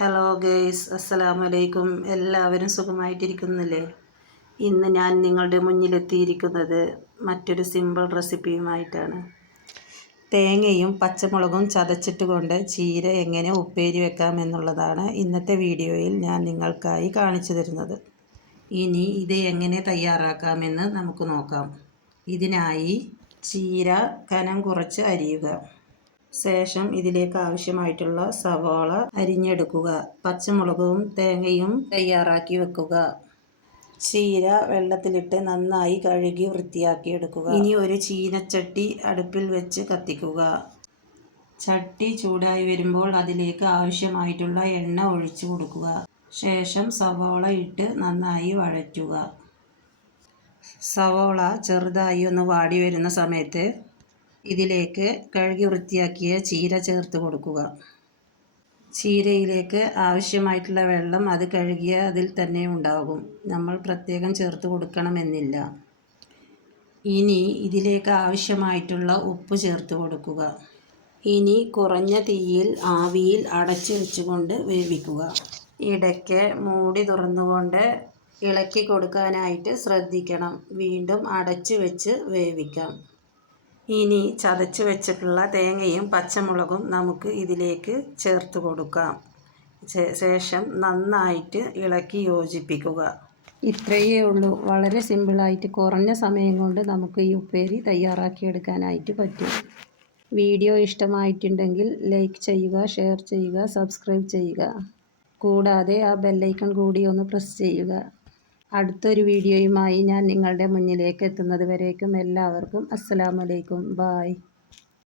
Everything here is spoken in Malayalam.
ഹലോ ഗേയ്സ്, അസ്സലാമു അലൈക്കും. എല്ലാവരും സുഖമായിട്ടിരിക്കുന്നില്ലേ? ഇന്ന് ഞാൻ നിങ്ങളുടെ മുന്നിലെത്തിയിരിക്കുന്നത് മറ്റൊരു സിമ്പിൾ റെസിപ്പിയുമായിട്ടാണ്. തേങ്ങയും പച്ചമുളകും ചതച്ചിട്ടുകൊണ്ട് ചീര എങ്ങനെ ഉപ്പേരി വെക്കാമെന്നുള്ളതാണ് ഇന്നത്തെ വീഡിയോയിൽ ഞാൻ നിങ്ങൾക്കായി കാണിച്ചു തരുന്നത്. ഇനി ഇത് എങ്ങനെ തയ്യാറാക്കാമെന്ന് നമുക്ക് നോക്കാം. ഇതിനായി ചീര കനം കുറച്ച് അരിയുക. ശേഷം ഇതിലേക്ക് ആവശ്യമായിട്ടുള്ള സവാള അരിഞ്ഞെടുക്കുക. പച്ചമുളകും തേങ്ങയും തയ്യാറാക്കി വെക്കുക. ചീര വെള്ളത്തിലിട്ട് നന്നായി കഴുകി വൃത്തിയാക്കിയെടുക്കുക. ഇനി ഒരു ചീനച്ചട്ടി അടുപ്പിൽ വെച്ച് കത്തിക്കുക. ചട്ടി ചൂടായി വരുമ്പോൾ അതിലേക്ക് ആവശ്യമായിട്ടുള്ള എണ്ണ ഒഴിച്ചു കൊടുക്കുക. ശേഷം സവാള ഇട്ട് നന്നായി വഴറ്റുക. സവാള ചെറുതായി ഒന്ന് വാടി വരുന്ന സമയത്ത് ഇതിലേക്ക് കഴുകി വൃത്തിയാക്കിയ ചീര ചേർത്ത് കൊടുക്കുക. ചീരയിലേക്ക് ആവശ്യമായിട്ടുള്ള വെള്ളം അത് കഴുകിയ അതിൽ തന്നെ ഉണ്ടാകും. നമ്മൾ പ്രത്യേകം ചേർത്ത് കൊടുക്കണമെന്നില്ല. ഇനി ഇതിലേക്ക് ആവശ്യമായിട്ടുള്ള ഉപ്പ് ചേർത്ത് കൊടുക്കുക. ഇനി കുറഞ്ഞ തീയിൽ ആവിയിൽ അടച്ചു വെച്ചുകൊണ്ട് വേവിക്കുക. ഇടയ്ക്ക് മൂടി തുറന്നുകൊണ്ട് ഇളക്കി കൊടുക്കാനായിട്ട് ശ്രദ്ധിക്കണം. വീണ്ടും അടച്ചു വെച്ച് വേവിക്കാം. ഇനി ചതച്ച് വെച്ചിട്ടുള്ള തേങ്ങയും പച്ചമുളകും നമുക്ക് ഇതിലേക്ക് ചേർത്ത് കൊടുക്കാം. ശേഷം നന്നായിട്ട് ഇളക്കി യോജിപ്പിക്കുക. ഇത്രയേ ഉള്ളൂ. വളരെ സിമ്പിളായിട്ട് കുറഞ്ഞ സമയം കൊണ്ട് നമുക്ക് ഈ ഉപ്പേരി തയ്യാറാക്കിയെടുക്കാനായിട്ട് പറ്റും. വീഡിയോ ഇഷ്ടമായിട്ടുണ്ടെങ്കിൽ ലൈക്ക് ചെയ്യുക, ഷെയർ ചെയ്യുക, സബ്സ്ക്രൈബ് ചെയ്യുക. കൂടാതെ ആ ബെല്ലൈക്കൺ കൂടി ഒന്ന് പ്രസ് ചെയ്യുക. അടുത്തൊരു വീഡിയോയുമായി ഞാൻ നിങ്ങളുടെ മുന്നിലേക്ക് എത്തുന്നത് വരേക്കും എല്ലാവർക്കും അസ്സലാമു അലൈക്കും. ബായ്.